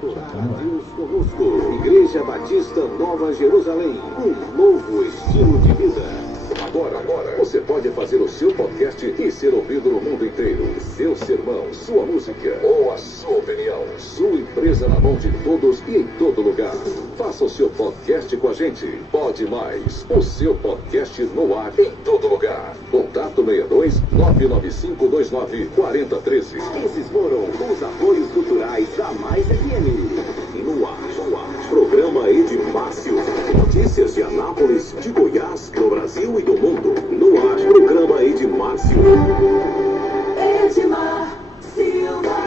Deus conosco. Igreja Batista Nova Jerusalém. Um novo estilo de vida. Agora, você pode fazer o seu podcast e ser ouvido no mundo inteiro. Seu sermão, sua música ou a sua opinião. Sua empresa na mão de todos e em todo lugar. Faça o seu podcast com a gente. Pode Mais. O seu podcast no ar em todo lugar. Contato 62 99529 4013. Esses foram os apoios culturais da Mais FM. No ar. Programa Edmárcio. Notícias de Anápolis, de Goiás, do Brasil e do mundo. No ar, programa Edmárcio. Edmar Silva.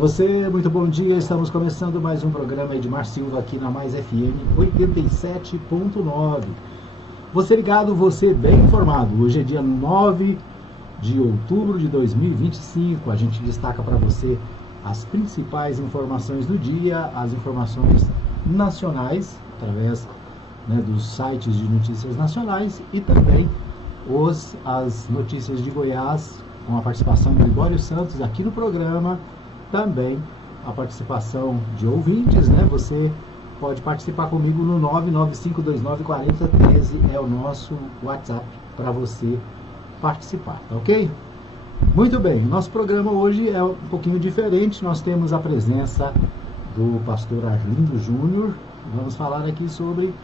Você, muito bom dia, estamos começando mais um programa Edmar Silva aqui na Mais FM 87.9. Você ligado, você bem informado. Hoje é dia 9 de outubro de 2025. A gente destaca para você as principais informações do dia, as informações nacionais, através dos sites de notícias nacionais e também as notícias de Goiás, com a participação do Libório Santos aqui no programa. Também a participação de ouvintes, Você pode participar comigo no 995294013, é o nosso WhatsApp para você participar, tá ok? Muito bem, nosso programa hoje é um pouquinho diferente, nós temos a presença do pastor Arlindo Júnior. Vamos falar aqui sobre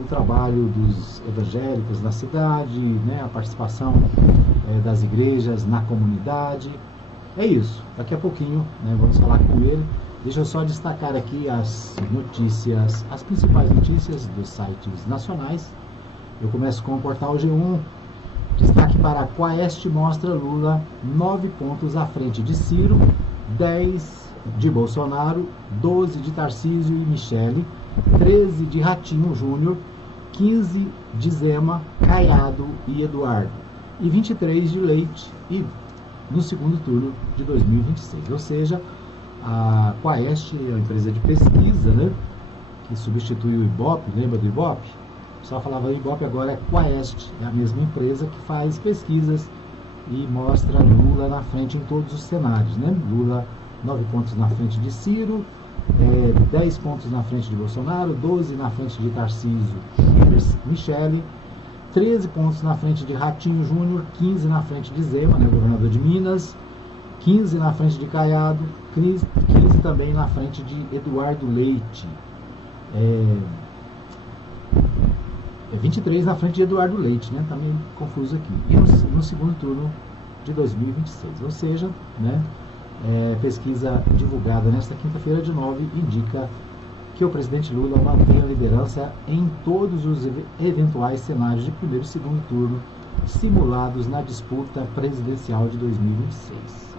o trabalho dos evangélicos na cidade, a participação das igrejas na comunidade. É isso, daqui a pouquinho vamos falar com ele. Deixa eu só destacar aqui as notícias, as principais notícias dos sites nacionais. Eu começo com o portal G1. Destaque para Quaest mostra Lula 9 pontos à frente de Ciro, 10 de Bolsonaro, 12 de Tarcísio e Michele, 13 de Ratinho Júnior, 15 de Zema, Caiado e Eduardo, e 23 de Leite e no segundo turno de 2026. Ou seja, a Quaest é uma empresa de pesquisa, que substitui o Ibope. Lembra do Ibope? Só falava Ibope, agora é Quaest, é a mesma empresa que faz pesquisas e mostra Lula na frente em todos os cenários, Lula 9 pontos na frente de Ciro, 10 pontos na frente de Bolsonaro, 12 na frente de Tarcísio e Michele, 13 pontos na frente de Ratinho Júnior, 15 na frente de Zema, governador de Minas, 15 na frente de Caiado, 15 também na frente de Eduardo Leite, 23 na frente de Eduardo Leite, tá meio confuso aqui, e no segundo turno de 2026, ou seja, pesquisa divulgada nesta quinta-feira de 9 indica que o presidente Lula mantém a liderança em todos os eventuais cenários de primeiro e segundo turno simulados na disputa presidencial de 2026.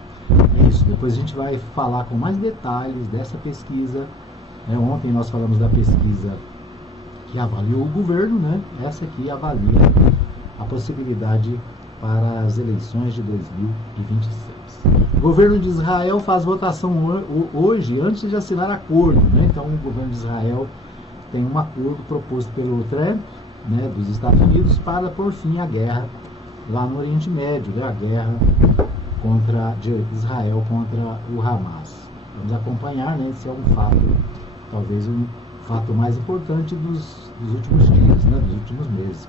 É isso, depois a gente vai falar com mais detalhes dessa pesquisa. Ontem nós falamos da pesquisa que avaliou o governo, Essa aqui avalia a possibilidade para as eleições de 2026. O governo de Israel faz votação hoje antes de assinar acordo, Então o governo de Israel tem um acordo proposto pelo Trump, dos Estados Unidos, para pôr fim à guerra lá no Oriente Médio, a guerra de Israel contra o Hamas. Vamos acompanhar, esse é um fato, talvez o fato mais importante dos últimos dias, dos últimos meses.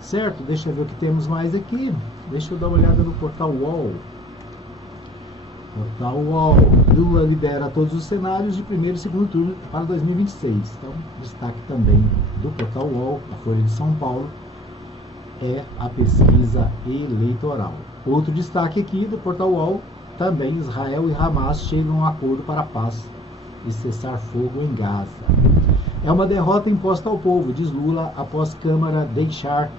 Certo, deixa eu ver o que temos mais aqui. Deixa eu dar uma olhada no portal UOL. Portal UOL. Lula lidera todos os cenários de primeiro e segundo turno para 2026. Então, destaque também do portal UOL, a Folha de São Paulo, é a pesquisa eleitoral. Outro destaque aqui do portal UOL também Israel e Hamas chegam a um acordo para a paz e cessar fogo em Gaza. É uma derrota imposta ao povo, diz Lula, após Câmara deixar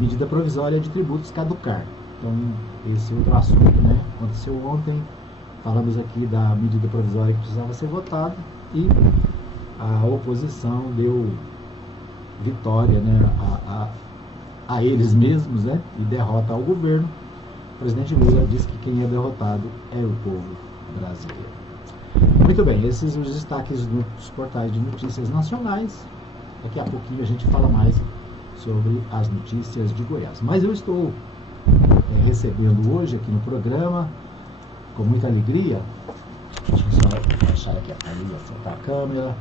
medida provisória de tributos caducar. Então, esse outro assunto, né, aconteceu ontem. Falamos aqui da medida provisória que precisava ser votada e a oposição deu vitória, né, a eles mesmos, né, e derrota ao governo. O presidente Lula diz que quem é derrotado é o povo brasileiro. Muito bem, esses são os destaques dos portais de notícias nacionais. Daqui a pouquinho a gente fala mais sobre as notícias de Goiás. Mas eu estou recebendo hoje aqui no programa, com muita alegria, deixa eu só achar aqui a câmera,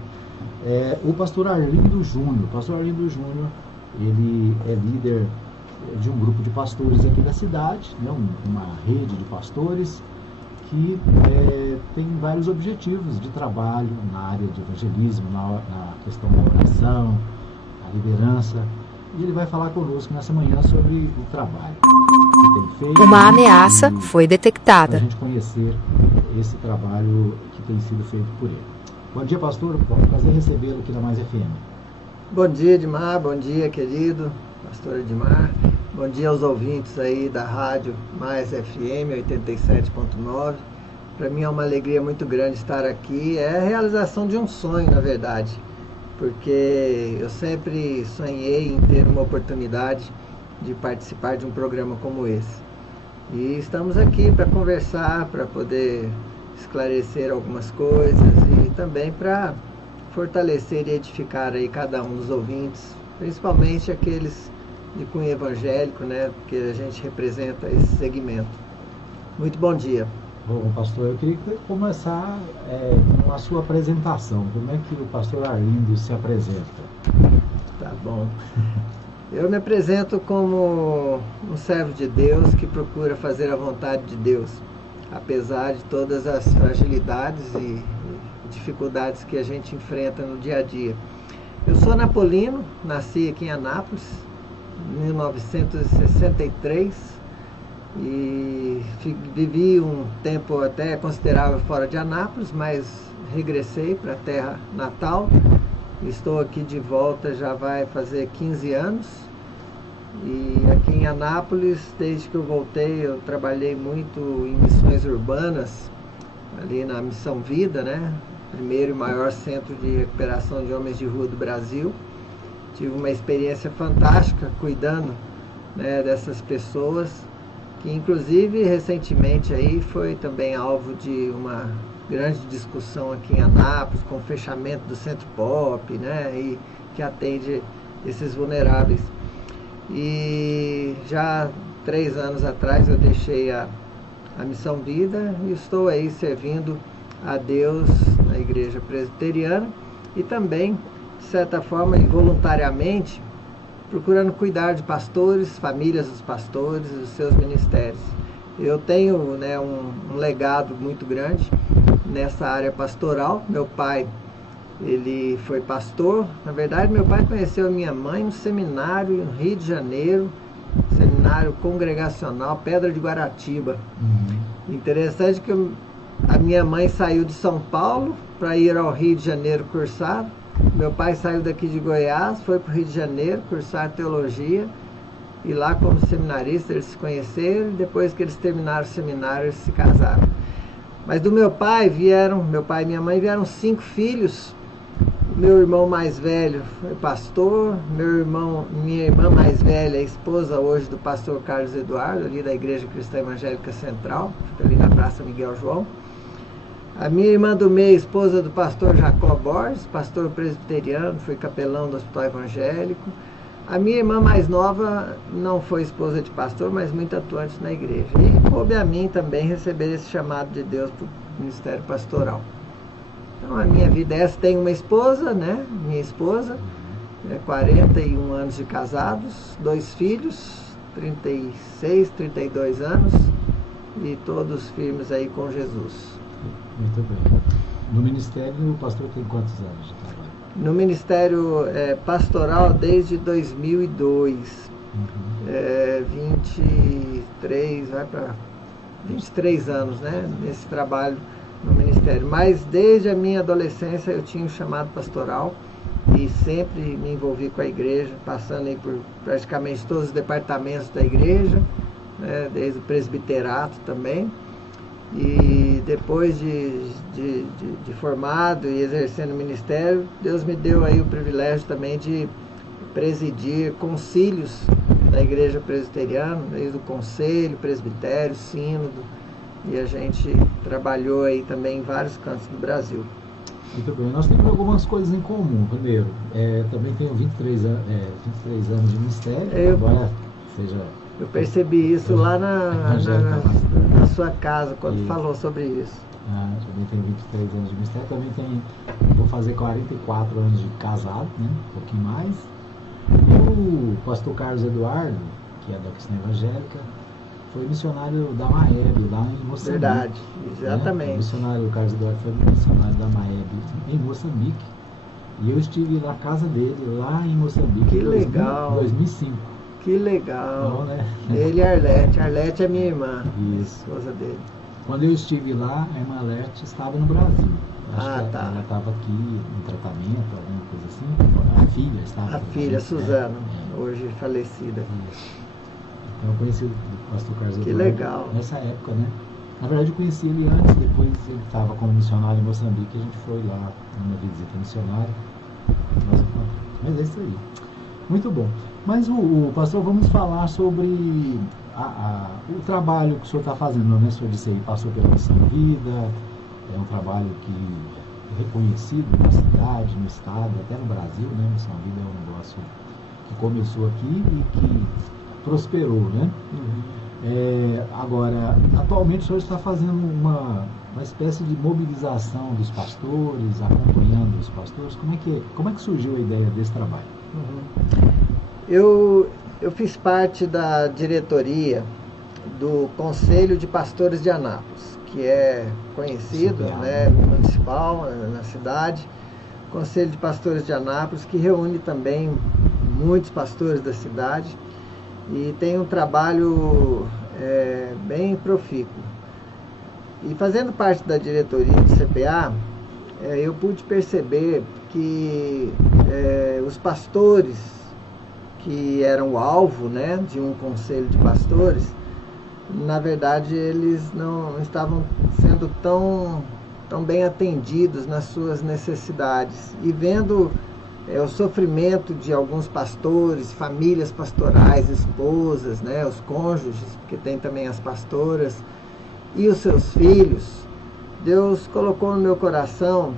o pastor Arlindo Júnior. O pastor Arlindo Júnior, ele é líder de um grupo de pastores aqui da cidade, né, uma rede de pastores que tem vários objetivos de trabalho na área de evangelismo, na questão da oração, a liderança, e ele vai falar conosco nessa manhã sobre o trabalho que tem feito. Uma ameaça foi detectada. Para a gente conhecer esse trabalho que tem sido feito por ele. Bom dia, pastor, prazer recebê-lo aqui na Mais FM. Bom dia, Edmar, bom dia, querido pastor Edmar. Bom dia aos ouvintes aí da rádio Mais FM 87.9. Para mim é uma alegria muito grande estar aqui. É a realização de um sonho, na verdade, porque eu sempre sonhei em ter uma oportunidade de participar de um programa como esse. E estamos aqui para conversar, para poder esclarecer algumas coisas e também para fortalecer e edificar aí cada um dos ouvintes, principalmente aqueles de cunho evangélico, né, porque a gente representa esse segmento. Muito bom dia. Bom, pastor, eu queria começar com a sua apresentação. Como é que o pastor Arlindo se apresenta? Tá bom. Eu me apresento como um servo de Deus que procura fazer a vontade de Deus, apesar de todas as fragilidades e dificuldades que a gente enfrenta no dia a dia. Eu sou napolino, nasci aqui em Anápolis, em 1963, e vivi um tempo até considerável fora de Anápolis, mas regressei para a terra natal. Estou aqui de volta, já vai fazer 15 anos. E aqui em Anápolis, desde que eu voltei, eu trabalhei muito em missões urbanas, ali na Missão Vida, né? Primeiro e maior centro de recuperação de homens de rua do Brasil. Tive uma experiência fantástica cuidando, né, dessas pessoas, que inclusive recentemente aí foi também alvo de uma grande discussão aqui em Anápolis, com o fechamento do Centro Pop, né, e que atende esses vulneráveis. E já 3 anos atrás eu deixei a Missão Vida e estou aí servindo a Deus na Igreja Presbiteriana e também, de certa forma e voluntariamente, procurando cuidar de pastores, famílias dos pastores e dos seus ministérios. Eu tenho, né, um legado muito grande nessa área pastoral. Meu pai, ele foi pastor. Na verdade, meu pai conheceu a minha mãe no seminário no Rio de Janeiro, seminário congregacional Pedra de Guaratiba. Interessante que a minha mãe saiu de São Paulo para ir ao Rio de Janeiro cursar. Meu pai saiu daqui de Goiás, foi para o Rio de Janeiro cursar teologia, e lá como seminarista eles se conheceram, e depois que eles terminaram o seminário eles se casaram. Mas do meu pai e minha mãe vieram 5 filhos. Meu irmão mais velho foi pastor, minha irmã mais velha, esposa hoje do pastor Carlos Eduardo, ali da Igreja Cristã Evangélica Central, fica ali na Praça Miguel João. A minha irmã do meio, esposa do pastor Jacó Borges, pastor presbiteriano, foi capelão do Hospital Evangélico. A minha irmã mais nova não foi esposa de pastor, mas muito atuante na igreja. E coube a mim também receber esse chamado de Deus para o ministério pastoral. Então a minha vida é essa. Tenho uma esposa, né? Minha esposa, 41 anos de casados, 2 filhos, 36, 32 anos, e todos firmes aí com Jesus. Muito bem. No ministério, o pastor tem quantos anos de trabalho? No ministério pastoral desde 2002. 23, vai para 23 anos, né, nesse trabalho no ministério. Mas desde a minha adolescência eu tinha um chamado pastoral e sempre me envolvi com a igreja, passando aí por praticamente todos os departamentos da igreja, né, desde o presbiterato também. E depois de formado e exercendo o ministério, Deus me deu aí o privilégio também de presidir concílios da igreja presbiteriana, desde o conselho, presbitério, sínodo, e a gente trabalhou aí também em vários cantos do Brasil. Muito bem, nós temos algumas coisas em comum. Primeiro, também tenho 23 anos de ministério, embora seja... Eu percebi isso lá na sua casa, quando falou sobre isso. Também tenho 23 anos de ministério, também vou fazer 44 anos de casado, né? Um pouquinho mais. E o pastor Carlos Eduardo, que é da Cristã Evangélica, foi missionário da Maeb, lá em Moçambique. Verdade, exatamente. Né? O missionário Carlos Eduardo foi missionário da Maeb em Moçambique. E eu estive na casa dele, lá em Moçambique. Que legal. Em 2005. Que legal. Bom, né? Ele e a Arlete. A Arlete é minha irmã. Isso. Esposa dele. Quando eu estive lá, a irmã Arlete estava no Brasil. Acho que tá. ela estava aqui em tratamento, alguma coisa assim. A filha estava. A filha, Suzana, hoje falecida. Isso. Então eu conheci o pastor Carlos Que Eduardo legal. nessa época, né? Na verdade eu conheci ele antes, depois ele estava como missionário em Moçambique, a gente foi lá numa visita missionária. Mas é isso aí. Muito bom. Mas pastor, vamos falar sobre o trabalho que o senhor está fazendo, né? O senhor disse aí, passou pela Missão Vida, é um trabalho que é reconhecido na cidade, no estado, até no Brasil, né? Missão Vida é um negócio que começou aqui e que prosperou, né? Agora, atualmente o senhor está fazendo uma espécie de mobilização dos pastores, acompanhando os pastores. Como é que surgiu a ideia desse trabalho? Eu fiz parte da diretoria do Conselho de Pastores de Anápolis, que é conhecido, né, municipal, na cidade. Conselho de Pastores de Anápolis, que reúne também muitos pastores da cidade e tem um trabalho bem profícuo. E fazendo parte da diretoria do CPA, eu pude perceber que os pastores que eram o alvo, né, de um conselho de pastores, na verdade eles não estavam sendo tão bem atendidos nas suas necessidades. E vendo o sofrimento de alguns pastores, famílias pastorais, esposas, né, os cônjuges, porque tem também as pastoras, e os seus filhos, Deus colocou no meu coração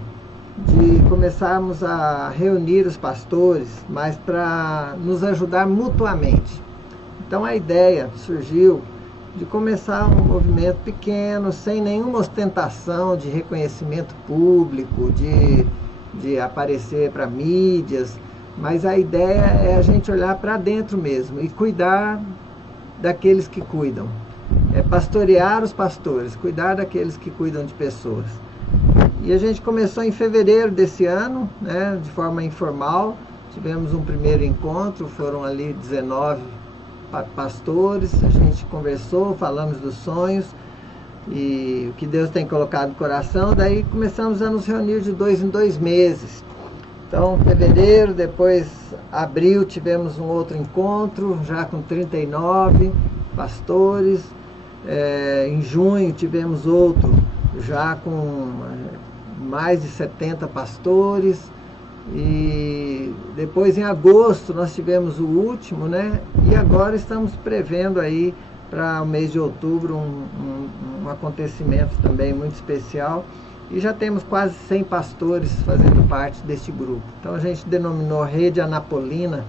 de começarmos a reunir os pastores, mas para nos ajudar mutuamente. Então a ideia surgiu de começar um movimento pequeno, sem nenhuma ostentação de reconhecimento público, de aparecer para mídias, mas a ideia é a gente olhar para dentro mesmo e cuidar daqueles que cuidam. É pastorear os pastores, cuidar daqueles que cuidam de pessoas. E a gente começou em fevereiro desse ano, né, de forma informal. Tivemos um primeiro encontro, foram ali 19 pastores, a gente conversou, falamos dos sonhos e o que Deus tem colocado no coração. Daí começamos a nos reunir de 2 em 2 meses. Então, fevereiro, depois abril, tivemos um outro encontro, já com 39 pastores. Em junho tivemos outro, já com mais de 70 pastores. E depois em agosto nós tivemos o último, né? E agora estamos prevendo aí para o mês de outubro um acontecimento também muito especial. E já temos quase 100 pastores fazendo parte deste grupo. Então a gente denominou Rede Anapolina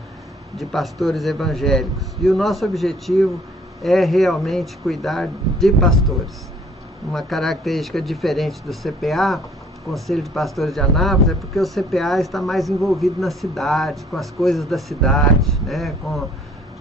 de Pastores Evangélicos. E o nosso objetivo é realmente cuidar de pastores. Uma característica diferente do CPA, Conselho de Pastores de Anápolis, é porque o CPA está mais envolvido na cidade, com as coisas da cidade, né, com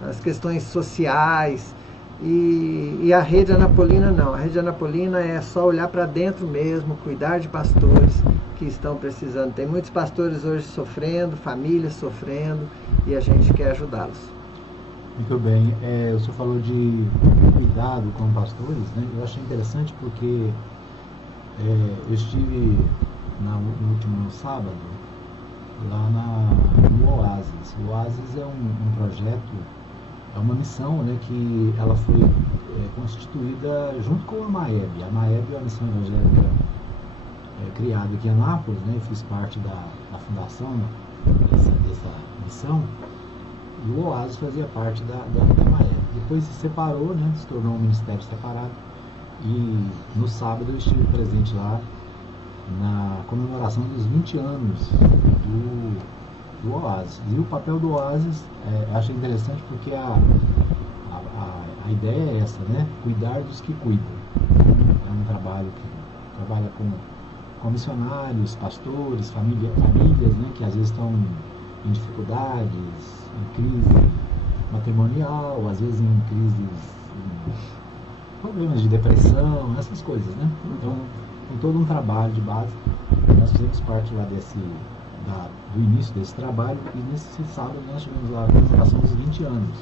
as questões sociais. E a Rede Anapolina não. A Rede Anapolina é só olhar para dentro mesmo, cuidar de pastores que estão precisando. Tem muitos pastores hoje sofrendo, famílias sofrendo, e a gente quer ajudá-los. Muito bem. O senhor falou de cuidado com pastores, né? Eu achei interessante porque eu estive no último sábado lá no Oasis. O Oasis é um projeto, é uma missão, né, que ela foi constituída junto com a Maeb. A Maeb é uma missão evangélica criada aqui em Anápolis, né? Eu fiz parte da fundação dessa missão. E o Oasis fazia parte da Maeb. Depois se separou, né? Se tornou um ministério separado. E no sábado eu estive presente lá na comemoração dos 20 anos do Oasis. E o papel do Oasis achei interessante porque a ideia é essa, né? Cuidar dos que cuidam. É um trabalho que trabalha com missionários, pastores, famílias, né? Que às vezes estão em dificuldades, em crise matrimonial, às vezes em crises, em problemas de depressão, essas coisas, né? Então, tem todo um trabalho de base. Nós fizemos parte lá do início desse trabalho, e nesse sábado nós tivemos lá a comemoração dos 20 anos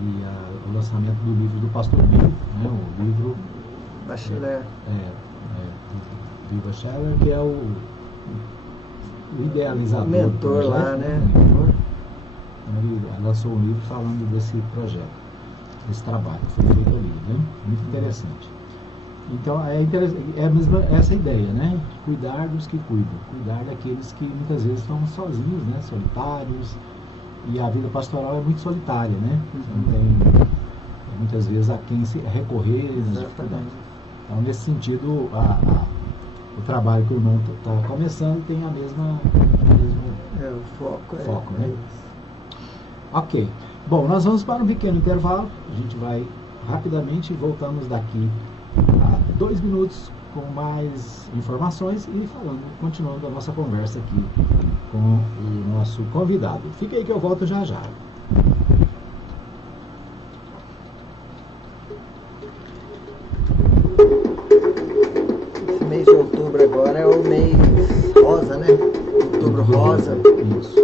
e o lançamento do livro do pastor Bill, né? O livro Bachelet. Bill Bachelet, que é o idealizador, o mentor do projeto, lá, né? Ele lançou um livro falando desse projeto, desse trabalho que foi feito ali, né? Muito interessante. Então é mesmo essa ideia, né? Cuidar dos que cuidam, cuidar daqueles que muitas vezes estão sozinhos, né? Solitários, e a vida pastoral é muito solitária, né? Você não tem muitas vezes a quem se recorrer nas dificuldades. Então, nesse sentido, o trabalho que o irmão está começando tem a mesma o foco, né? Ok. Bom, nós vamos para um pequeno intervalo. A gente vai rapidamente e voltamos daqui a 2 minutos com mais informações e continuando a nossa conversa aqui com o nosso convidado. Fica aí que eu volto já já. Esse mês de outubro agora é o mês rosa, né? Outubro rosa. Isso.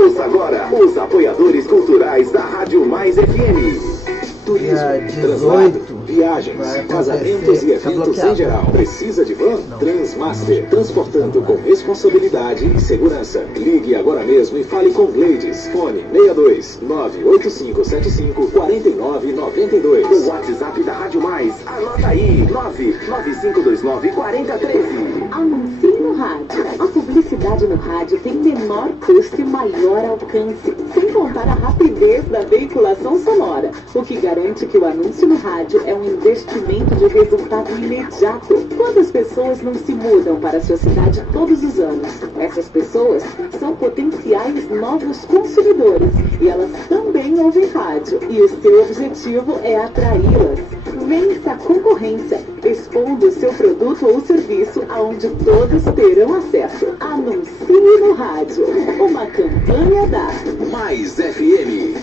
Ouça agora os apoiadores culturais da Rádio Mais FM. Turismo, Dia 18 translado, viagens, vai casamentos e acontecer, tá eventos em bloqueado. geral. Precisa de van? Não. Transmaster, transportando com responsabilidade e segurança. Ligue agora mesmo e fale com Gleides. Fone 62 98575 4992. O WhatsApp da Rádio Mais. Anota aí, 99529 4013. Anuncie no rádio. A publicidade no rádio tem menor custo e maior alcance, sem contar a rapidez da veiculação sonora, o que garante que o anúncio no rádio é um investimento de resultado imediato. Quantas pessoas não se mudam para a sua cidade todos os anos? Essas pessoas são potenciais novos consumidores e elas também ouvem rádio, e o seu objetivo é atraí-las. Vença a concorrência, expondo seu produto ou serviço aonde todos terão acesso. Anuncie no rádio. Uma campanha da Mais FM.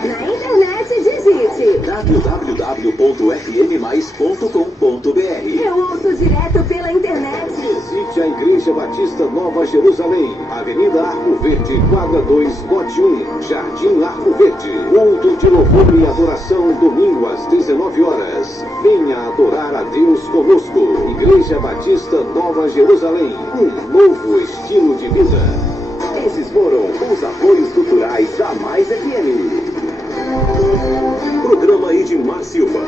Na internet digite www.fmmais.com.br. Eu ouço direto pela internet. Visite a Igreja Batista Nova Jerusalém, Avenida Arco Verde, quadra 2, lote 1, Jardim Arco Verde. Culto de louvor e adoração, domingo às 19 horas. Venha adorar a Deus conosco. Igreja Batista Nova Jerusalém, um novo estilo de vida. Esses foram os apoios culturais da Mais FM. Programa Edmar Silva.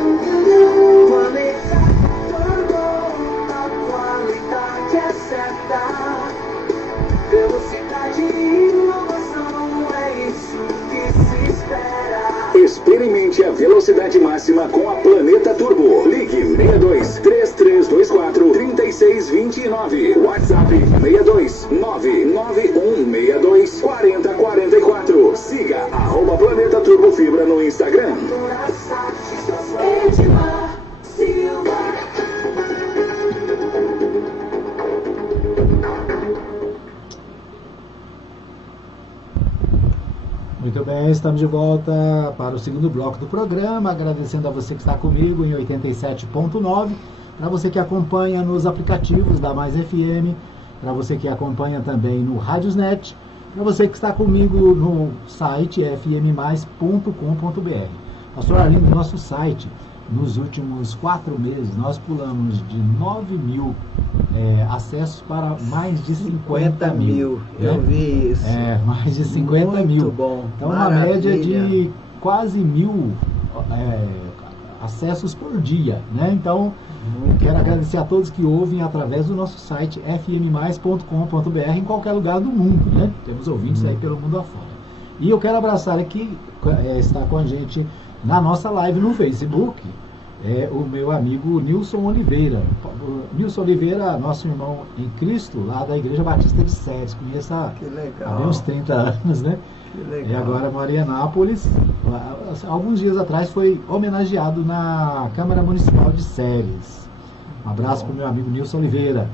Qualidade é certa. Velocidade e inovação é isso que se espera. Experimente a velocidade máxima com a Planeta Turbo. Ligue 62 3324 3629. WhatsApp 62 99162 4044. Siga @Planeta Turbo Fibra no Instagram. Edmar Silva. Muito bem, estamos de volta para o segundo bloco do programa, agradecendo a você que está comigo em 87.9, para você que acompanha nos aplicativos da Mais FM, para você que acompanha também no Radiosnet, Para você que está comigo no site fmmais.com.br. Pastor Arlindo, nosso site, nos últimos 4 meses, nós pulamos de 9 mil acessos para mais de 50 mil. Eu vi isso. Mais de 50 Muito mil. Bom. Então, Maravilha. uma média de quase 1.000 acessos por dia, né? Então, quero agradecer a todos que ouvem através do nosso site fmmais.com.br em qualquer lugar do mundo, né? Temos ouvintes aí pelo mundo afora. E eu quero abraçar aqui, está com a gente na nossa live no Facebook, o meu amigo Nilson Oliveira. Nilson Oliveira, nosso irmão em Cristo, lá da Igreja Batista de Séries, conheço há uns 30 anos, né? E agora mora em Anápolis. Alguns dias atrás foi homenageado na Câmara Municipal de Séries. Um abraço para o meu amigo Nilson Oliveira,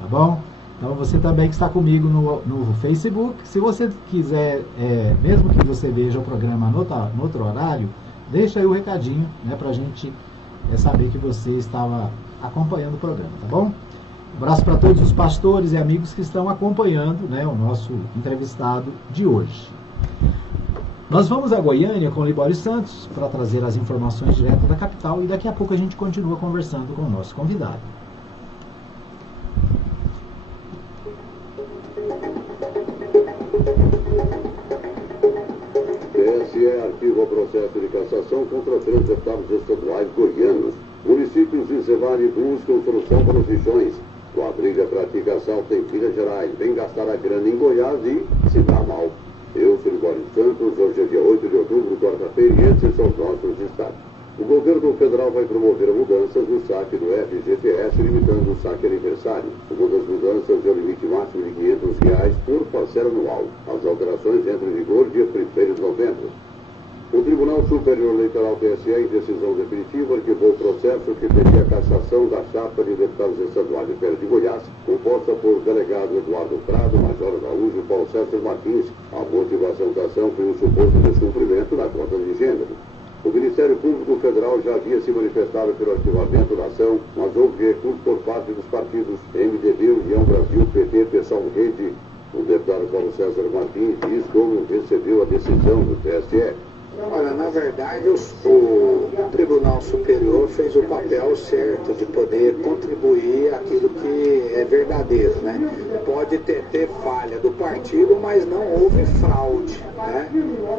tá bom? Então você também que está comigo no Facebook, se você quiser, mesmo que você veja o programa no outro horário, deixa aí o recadinho, né, para a gente saber que você estava acompanhando o programa, tá bom? Um abraço para todos os pastores e amigos que estão acompanhando, né, o nosso entrevistado de hoje. Nós vamos a Goiânia com o Libório Santos para trazer as informações direto da capital e daqui a pouco a gente continua conversando com o nosso convidado. TSE arquiva o processo de cassação contra 3 deputados estaduais goianos. Municípios de Zevari buscam solução para os lixões. Quadrilha pratica assalto em Minas Gerais. Vem gastar a grana em Goiás e se dá mal. Eu sou Libório Santos, hoje é dia 8 de outubro, quarta-feira, e esses são os nossos destaques. O governo federal vai promover mudanças no saque do FGTS, limitando o saque aniversário. Uma das mudanças é o limite máximo de R$ 500 por parcela anual. As alterações entram em vigor dia 1º de novembro. O Tribunal Superior Eleitoral TSE, em decisão definitiva, arquivou o processo que pedia a cassação da chapa de deputados estaduais de Pérez de Goiás, composta por delegado Eduardo Prado, Major Araújo e Paulo César Martins. A motivação da ação foi um suposto descumprimento da cota de gênero. O Ministério Público Federal já havia se manifestado pelo arquivamento da ação, mas houve recurso por parte dos partidos MDB, União Brasil, PT, PSOL, Rede. O deputado Paulo César Martins diz como recebeu a decisão do TSE. Olha, na verdade, o Tribunal Superior fez o papel certo de poder contribuir aquilo que é verdadeiro, né? Pode ter falha do partido, mas não houve fraude, né?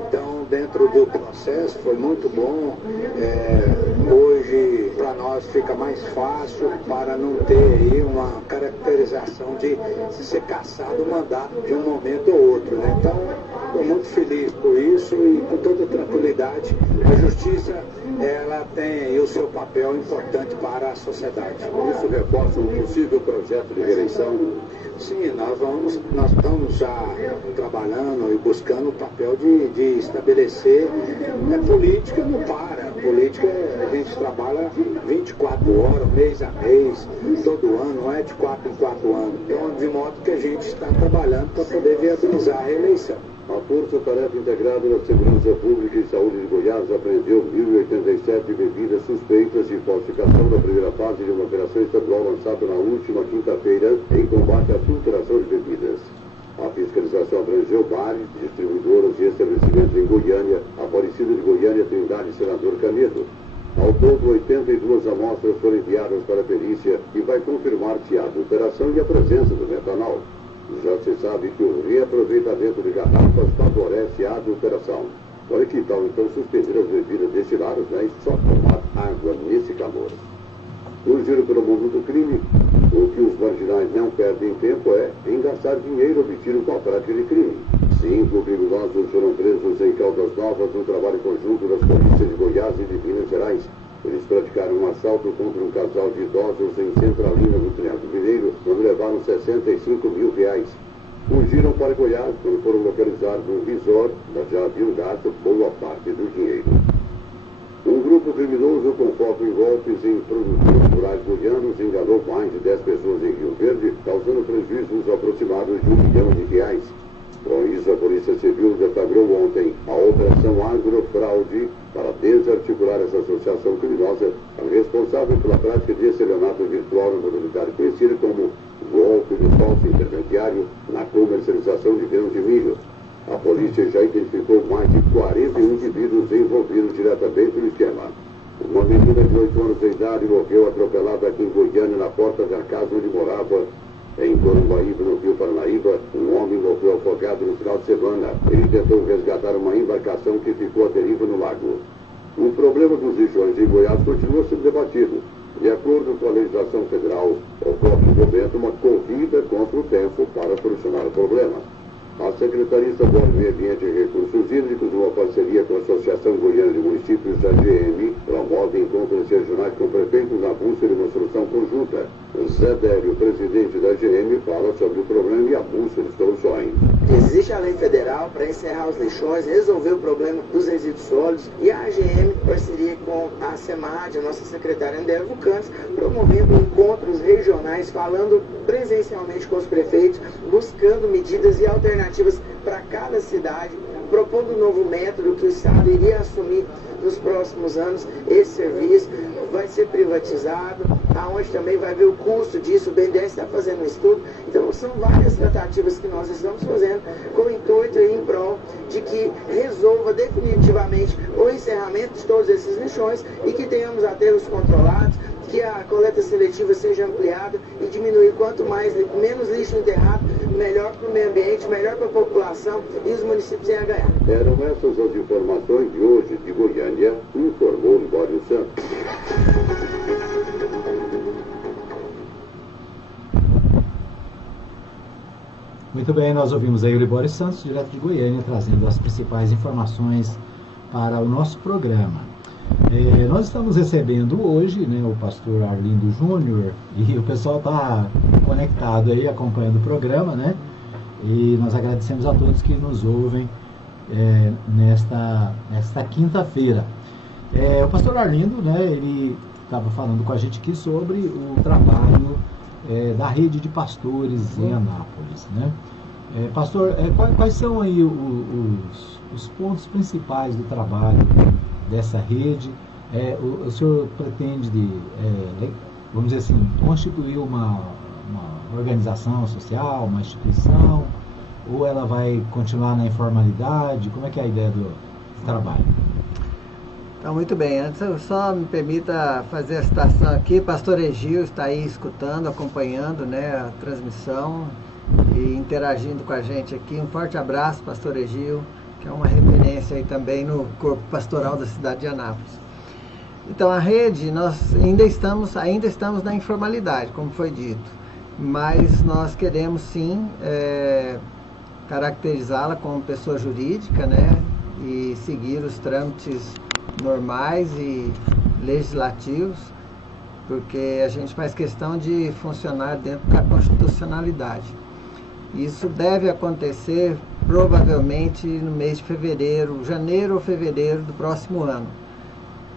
Então, dentro do processo, foi muito bom. Hoje, para nós, fica mais fácil para não ter aí uma caracterização de ser cassado o mandato de um momento ou outro, né? Então, estou muito feliz por isso e com toda tranquilidade, a justiça, ela tem aí o seu papel importante para a sociedade. Isso reforça um possível projeto de reeleição? Sim, nós estamos já trabalhando e buscando o papel de estabelecer. Política não para. Política a gente trabalha 24 horas, mês a mês, todo ano, não é de 4 em 4 anos. Então, de modo que a gente está trabalhando para poder viabilizar a reeleição. A Força Tarefa Integrada da Segurança Pública e Saúde de Goiás apreendeu 1.087 bebidas suspeitas de falsificação da primeira fase de uma operação estadual lançada na última quinta-feira em combate à adulteração de bebidas. A fiscalização abrangeu bares, distribuidoras e estabelecimentos em Goiânia, Aparecida de Goiânia, Trindade e Senador Canedo. Ao todo, 82 amostras foram enviadas para a perícia e vai confirmar-se a adulteração e a presença do metanol. Já se sabe que o reaproveitamento de garrafas favorece a adulteração. Olha que tal então suspender as bebidas destiladas, né, e só tomar água nesse calor. No giro pelo mundo do crime, o que os marginais não perdem tempo é em gastar dinheiro obtido com a prática de crime. 5 criminosos foram presos em Caldas Novas no trabalho conjunto das polícias de Goiás e de Minas Gerais. Eles praticaram um assalto contra um casal de idosos em Centralina, no Triângulo Mineiro, onde levaram R$65 mil. Fugiram para Goiás quando foram localizados no resort, mas já haviam gasto boa parte do dinheiro. Um grupo criminoso com foco em golpes em produtores rurais goianos enganou mais de 10 pessoas em Rio Verde, causando prejuízos aproximados de R$1 milhão. Com isso, a Polícia Civil deflagrou ontem a Operação Agrofraude para desarticular essa associação criminosa, responsável pela prática de estelionato virtual na modalidade conhecida como golpe do falso intermediário na comercialização de grãos de milho. A polícia já identificou mais de 41 indivíduos envolvidos diretamente no esquema. Uma menina de 8 anos de idade morreu atropelada aqui em Goiânia, na porta da casa onde morava. Em Corumbaíba, no Rio Paranaíba, um homem morreu afogado no final de semana. Ele tentou resgatar uma embarcação que ficou à deriva no lago. O problema dos lixões em Goiás continua sendo debatido. De acordo com a legislação federal, ocorre no momento uma corrida contra o tempo para solucionar o problema. A Secretaria Estadual de Meio Ambiente e Recursos Hídricos, numa parceria com a Associação Goiana de Municípios, a AGM, promove encontros regionais com prefeitos na busca de uma solução conjunta. Zé Délio, presidente da AGM, fala sobre o problema e a busca de soluções. Existe a lei federal para encerrar os lixões, resolver o problema dos resíduos sólidos, e a AGM, em parceria com a SEMAD, a nossa secretária Andréa Vulcanes, promovendo encontros regionais, falando presencialmente com os prefeitos, buscando medidas e alternativas para cada cidade, propondo um novo método que o Estado iria assumir nos próximos anos. Esse serviço vai ser privatizado, aonde também vai ver o custo disso. O BNDES está fazendo um estudo. Então são várias tratativas que nós estamos fazendo com o intuito e em prol de que resolva definitivamente o encerramento de todos esses lixões e que tenhamos aterros controlados, que a coleta seletiva seja ampliada e diminuir quanto menos lixo enterrado, melhor para o meio ambiente, melhor para a população e os municípios têm a ganhar. Eram essas as informações de hoje de Goiânia, informou Libório Santos. Muito bem, nós ouvimos aí o Libório Santos, direto de Goiânia, trazendo as principais informações para o nosso programa. Nós estamos recebendo hoje, né, o pastor Arlindo Júnior, e o pessoal está conectado aí, acompanhando o programa, né? E nós agradecemos a todos que nos ouvem nesta quinta-feira. O pastor Arlindo, né, ele estava falando com a gente aqui sobre o trabalho da rede de pastores em Anápolis, né? Pastor, quais são aí os pontos principais do trabalho dessa rede? O senhor pretende, vamos dizer assim, constituir uma organização social, uma instituição, ou ela vai continuar na informalidade? Como é que é a ideia do trabalho? Então, muito bem, antes eu só me permita fazer a citação aqui. Pastor Egil está aí escutando, acompanhando, né, a transmissão e interagindo com a gente aqui. Um forte abraço, pastor Egil, que é uma referência aí também no corpo pastoral da cidade de Anápolis. Então, a rede, nós ainda estamos na informalidade, como foi dito, mas nós queremos sim caracterizá-la como pessoa jurídica, né, e seguir os trâmites normais e legislativos, porque a gente faz questão de funcionar dentro da constitucionalidade. Isso deve acontecer provavelmente no mês de fevereiro, janeiro ou fevereiro do próximo ano.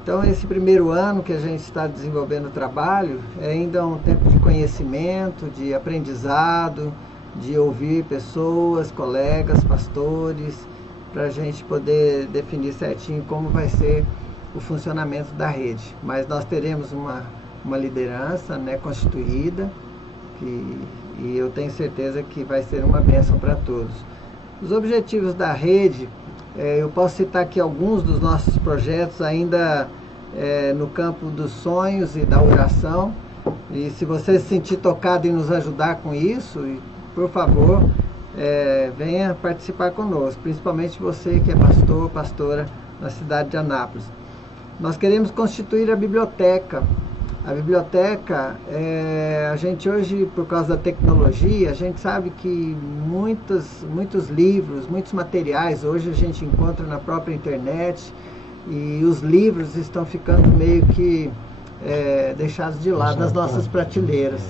Então, esse primeiro ano que a gente está desenvolvendo o trabalho é ainda um tempo de conhecimento, de aprendizado, de ouvir pessoas, colegas, pastores, para a gente poder definir certinho como vai ser o funcionamento da rede. Mas nós teremos uma liderança, né, constituída, e eu tenho certeza que vai ser uma bênção para todos. Os objetivos da rede, eu posso citar aqui alguns dos nossos projetos ainda no campo dos sonhos e da oração. E se você se sentir tocado em nos ajudar com isso, por favor, venha participar conosco, principalmente você que é pastor, pastora na cidade de Anápolis. Nós queremos constituir a biblioteca. A biblioteca, a gente hoje, por causa da tecnologia, a gente sabe que muitos livros, muitos materiais hoje a gente encontra na própria internet, e os livros estão ficando meio que deixados de lado nas nossas prateleiras.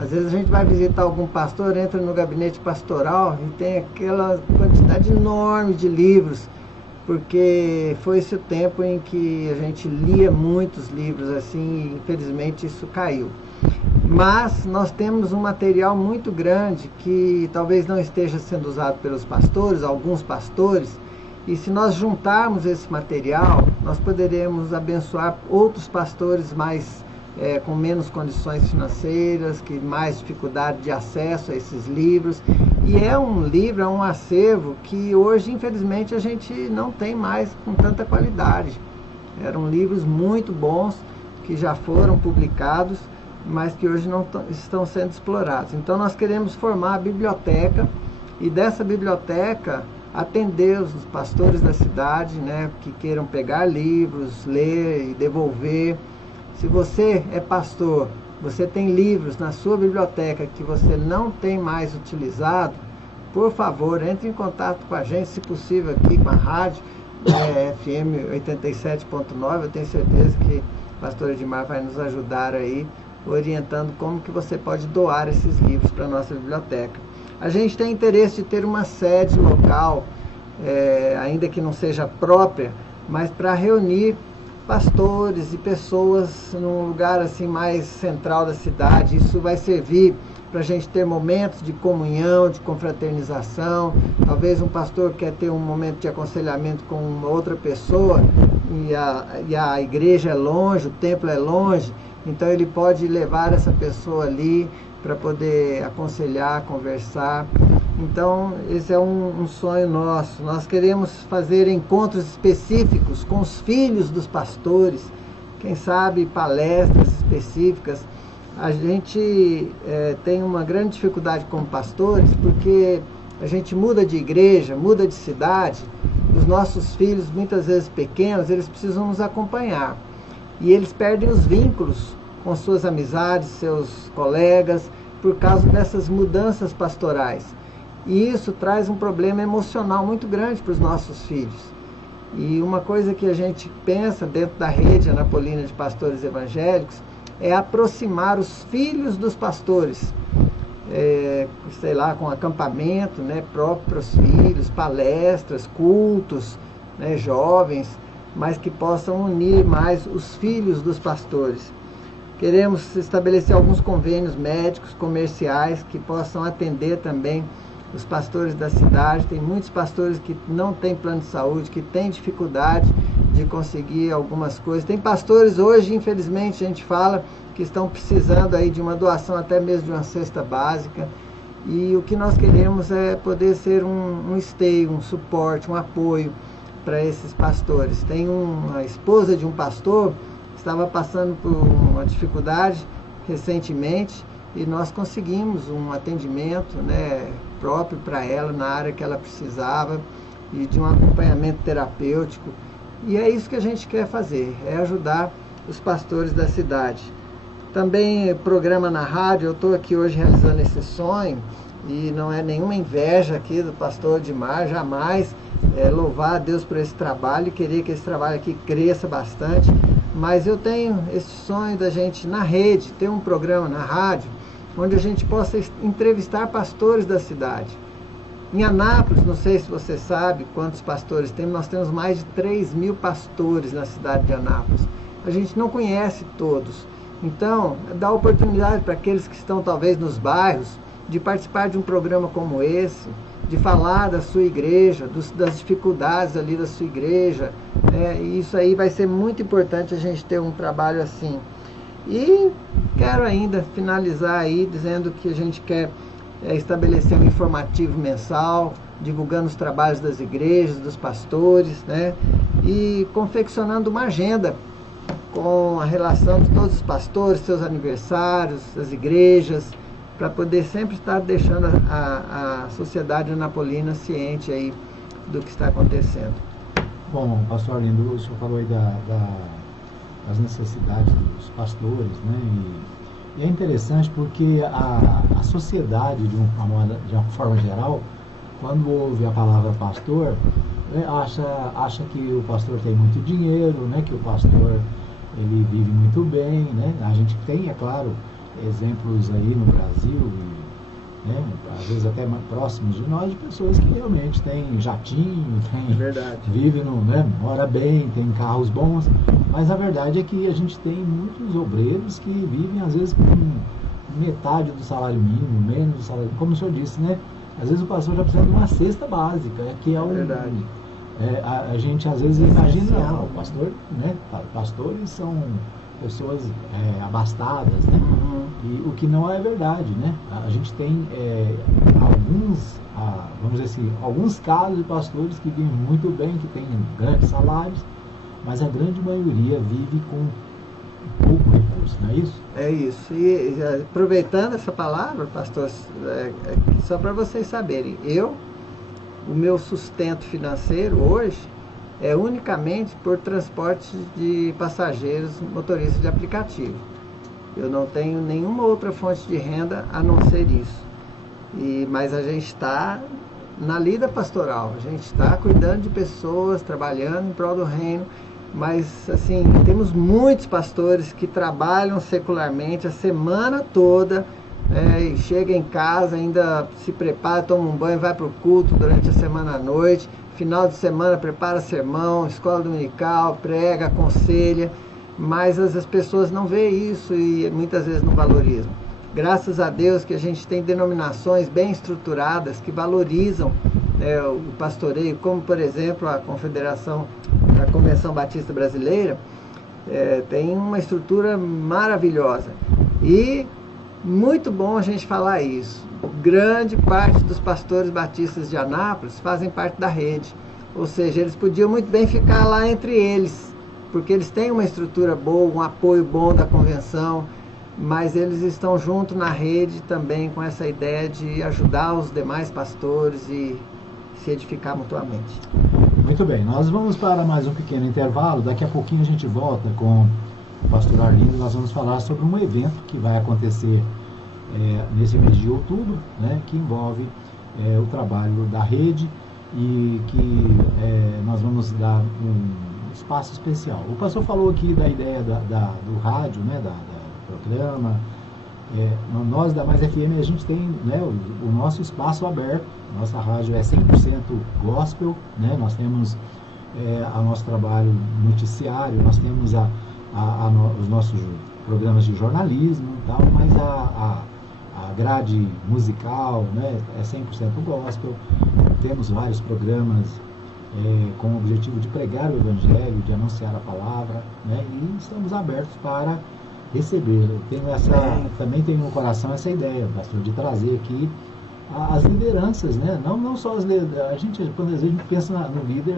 Às vezes a gente vai visitar algum pastor, entra no gabinete pastoral e tem aquela quantidade enorme de livros, porque foi esse o tempo em que a gente lia muitos livros assim, e infelizmente isso caiu. Mas nós temos um material muito grande que talvez não esteja sendo usado pelos pastores, alguns pastores, e se nós juntarmos esse material, nós poderemos abençoar outros pastores mais com menos condições financeiras, que mais dificuldade de acesso a esses livros. E é um livro, é um acervo que hoje, infelizmente, a gente não tem mais com tanta qualidade. Eram livros muito bons que já foram publicados, mas que hoje não estão sendo explorados. Então nós queremos formar a biblioteca, e dessa biblioteca atender os pastores da cidade, né, que queiram pegar livros, ler e devolver. Se você é pastor, você tem livros na sua biblioteca que você não tem mais utilizado, por favor, entre em contato com a gente, se possível aqui com a rádio FM 87.9. Eu tenho certeza que o pastor Edmar vai nos ajudar aí, orientando como que você pode doar esses livros para a nossa biblioteca. A gente tem interesse de ter uma sede local, ainda que não seja própria, mas para reunir pastores e pessoas num lugar assim mais central da cidade. Isso vai servir para a gente ter momentos de comunhão, de confraternização. Talvez um pastor quer ter um momento de aconselhamento com uma outra pessoa e a igreja é longe, o templo é longe, então ele pode levar essa pessoa ali para poder aconselhar, conversar. Então esse é um sonho nosso. Nós queremos fazer encontros específicos com os filhos dos pastores, quem sabe palestras específicas. A gente tem uma grande dificuldade como pastores, porque a gente muda de igreja, muda de cidade, os nossos filhos, muitas vezes pequenos, eles precisam nos acompanhar. E eles perdem os vínculos com suas amizades, seus colegas, por causa dessas mudanças pastorais. E isso traz um problema emocional muito grande para os nossos filhos. E uma coisa que a gente pensa dentro da rede anapolina de pastores evangélicos é aproximar os filhos dos pastores, sei lá, com acampamento, né, próprio para os filhos, palestras, cultos, né, jovens, mas que possam unir mais os filhos dos pastores. Queremos estabelecer alguns convênios médicos, comerciais, que possam atender também os pastores da cidade. Tem muitos pastores que não têm plano de saúde, que têm dificuldade de conseguir algumas coisas. Tem pastores hoje, infelizmente, a gente fala, que estão precisando aí de uma doação, até mesmo de uma cesta básica. E o que nós queremos é poder ser um esteio, um suporte, um apoio para esses pastores. Tem uma esposa de um pastor que estava passando por uma dificuldade recentemente, e nós conseguimos um atendimento, né, próprio para ela, na área que ela precisava, e de um acompanhamento terapêutico. E é isso que a gente quer fazer, é ajudar os pastores da cidade. Também programa na rádio. Eu estou aqui hoje realizando esse sonho, e não é nenhuma inveja aqui do pastor Edmar, jamais louvar a Deus por esse trabalho e querer que esse trabalho aqui cresça bastante, mas eu tenho esse sonho da gente na rede, ter um programa na rádio, onde a gente possa entrevistar pastores da cidade. Em Anápolis, não sei se você sabe quantos pastores temos, nós temos mais de 3.000 pastores na cidade de Anápolis. A gente não conhece todos. Então, dá oportunidade para aqueles que estão talvez nos bairros, de participar de um programa como esse, de falar da sua igreja, das dificuldades ali da sua igreja. E isso aí vai ser muito importante, a gente ter um trabalho assim. E quero ainda finalizar aí dizendo que a gente quer estabelecer um informativo mensal, divulgando os trabalhos das igrejas, dos pastores, né? E confeccionando uma agenda com a relação de todos os pastores, seus aniversários, as igrejas, para poder sempre estar deixando a sociedade anapolina ciente aí do que está acontecendo. Bom, pastor Arlindo, o senhor falou aí das necessidades dos pastores, né? E é interessante porque a sociedade, de uma forma geral, quando ouve a palavra pastor, né, acha que o pastor tem muito dinheiro, né, que o pastor ele vive muito bem, né? A gente tem, é claro, exemplos aí no Brasil, né, às vezes até mais próximos de nós, de pessoas que realmente têm jatinho, vivem, mora bem, tem carros bons, mas a verdade é que a gente tem muitos obreiros que vivem às vezes com metade do salário mínimo, menos do salário mínimo, como o senhor disse, né? Às vezes o pastor já precisa de uma cesta básica, que é a gente às vezes imagina, o pastor, né? Pastores são pessoas abastadas, né? E o que não é verdade, né? A gente tem vamos dizer assim, alguns casos de pastores que vivem muito bem, que têm grandes salários, mas a grande maioria vive com pouco recurso, não é isso? É isso. E aproveitando essa palavra, pastor, só para vocês saberem, o meu sustento financeiro hoje é unicamente por transporte de passageiros motoristas de aplicativo. Eu não tenho nenhuma outra fonte de renda a não ser isso. Mas a gente está na lida pastoral, a gente está cuidando de pessoas, trabalhando em prol do reino, mas assim, temos muitos pastores que trabalham secularmente a semana toda, e chega em casa, ainda se prepara, toma um banho, vai para o culto durante a semana à noite, final de semana prepara sermão, escola dominical, prega, aconselha, mas as pessoas não veem isso e muitas vezes não valorizam. Graças a Deus que a gente tem denominações bem estruturadas que valorizam o pastoreio, como por exemplo a Convenção Batista Brasileira, tem uma estrutura maravilhosa. E muito bom a gente falar isso. Grande parte dos pastores batistas de Anápolis fazem parte da rede. Ou seja, eles podiam muito bem ficar lá entre eles, porque eles têm uma estrutura boa, um apoio bom da convenção, mas eles estão junto na rede também com essa ideia de ajudar os demais pastores e se edificar mutuamente. Muito bem, nós vamos para mais um pequeno intervalo. Daqui a pouquinho a gente volta com o pastor Arlindo. Nós vamos falar sobre um evento que vai acontecer nesse mês de outubro, né, que envolve o trabalho da rede e que nós vamos dar um espaço especial. O pastor falou aqui da ideia do rádio, né, do programa. Nós da Mais FM, a gente tem, né, o nosso espaço aberto. Nossa rádio é 100% gospel, né? Nós temos o nosso trabalho noticiário, nós temos os nossos programas de jornalismo e tal, mas a grade musical, né, é 100% gospel. Temos vários programas com o objetivo de pregar o evangelho, de anunciar a palavra, né, e estamos abertos para receber. Também tenho no coração essa ideia, pastor, de trazer aqui as lideranças, né? Não só as lideranças. Quando às vezes a gente pensa no líder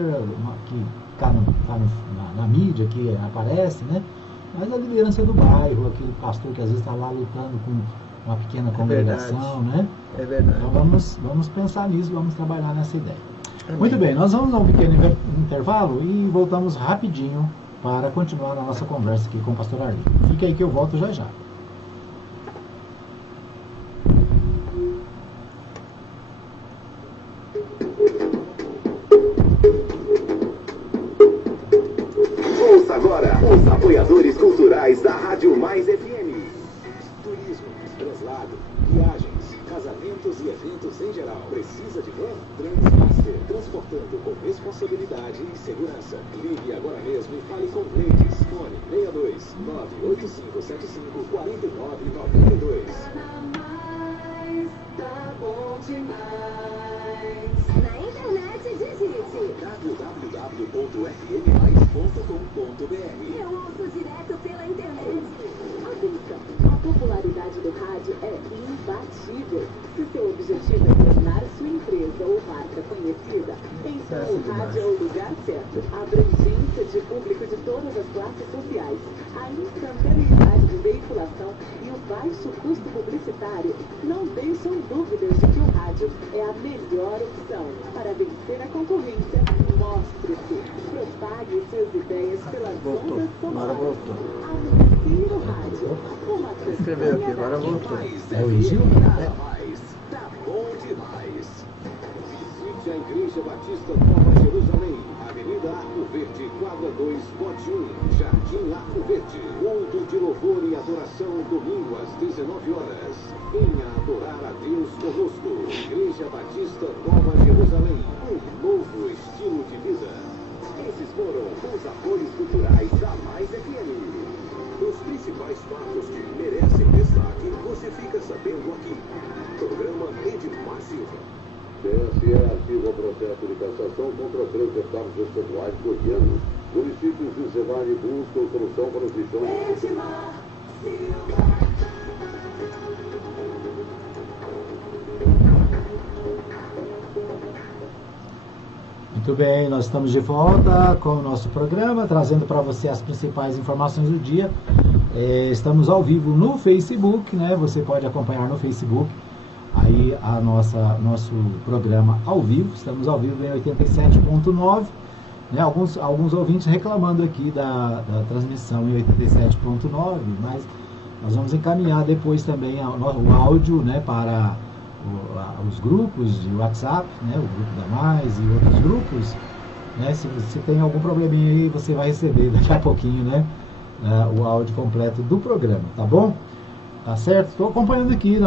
que está na mídia, que aparece, né? Mas a liderança do bairro, aquele pastor que às vezes está lá lutando com uma pequena congregação, né? É verdade. Então vamos pensar nisso, vamos trabalhar nessa ideia. Amém. Muito bem, nós vamos dar um pequeno intervalo e voltamos rapidinho para continuar a nossa conversa aqui com o pastor Arlindo. Fica aí que eu volto já já. Ouça agora os apoiadores culturais da Rádio Mais FM. Turismo, translado, viagens, casamentos e eventos em geral. Precisa de van? Transmaster, transportando com responsabilidade e segurança. Ligue agora mesmo e fale com Gleides. Fone 62 98575 4992. Tá bom demais. Na internet digite www.fmmais.com.br. Eu ouço direto pela internet. Atenção, a popularidade do rádio é imbatível. Se seu objetivo é tornar sua empresa ou marca conhecida, então o rádio é o lugar certo. A abrangência de público de todas as classes sociais, a instantaneidade de veiculação e o baixo custo publicitário não deixam dúvidas de que o rádio é a melhor opção. Para vencer a concorrência, mostre-se, propague suas ideias pelas ondas sonoras. Anuncie no rádio. Escreveu aqui, agora voltou. É o Egil? Tá bom demais. Visite a Igreja Batista Nova Jerusalém, Avenida Arco Verde, quadra 2, lote 1, Jardim Arco Verde. Culto de louvor e adoração, domingo às 19 horas. Venha adorar a Deus conosco. Igreja Batista Nova Jerusalém, um novo estilo de vida. Esses foram os apoios culturais da Mais FM. Os principais fatos que merecem destaque, você fica sabendo aqui. Programa Edmar Silva. TSE arquiva o processo de cassação contra 3 deputados estaduais goianos. Municípios de Senai buscam solução para os lixões. Muito bem, nós estamos de volta com o nosso programa, trazendo para você as principais informações do dia. Estamos ao vivo no Facebook, né? Você pode acompanhar no Facebook aí nosso programa ao vivo. Estamos ao vivo em 87.9, né? Alguns ouvintes reclamando aqui da transmissão em 87.9, mas nós vamos encaminhar depois também o áudio, né, para os grupos de WhatsApp, né, o grupo da Mais e outros grupos, né? Se tem algum probleminha aí, você vai receber daqui a pouquinho, né, o áudio completo do programa, tá bom? Tá certo? Estou acompanhando aqui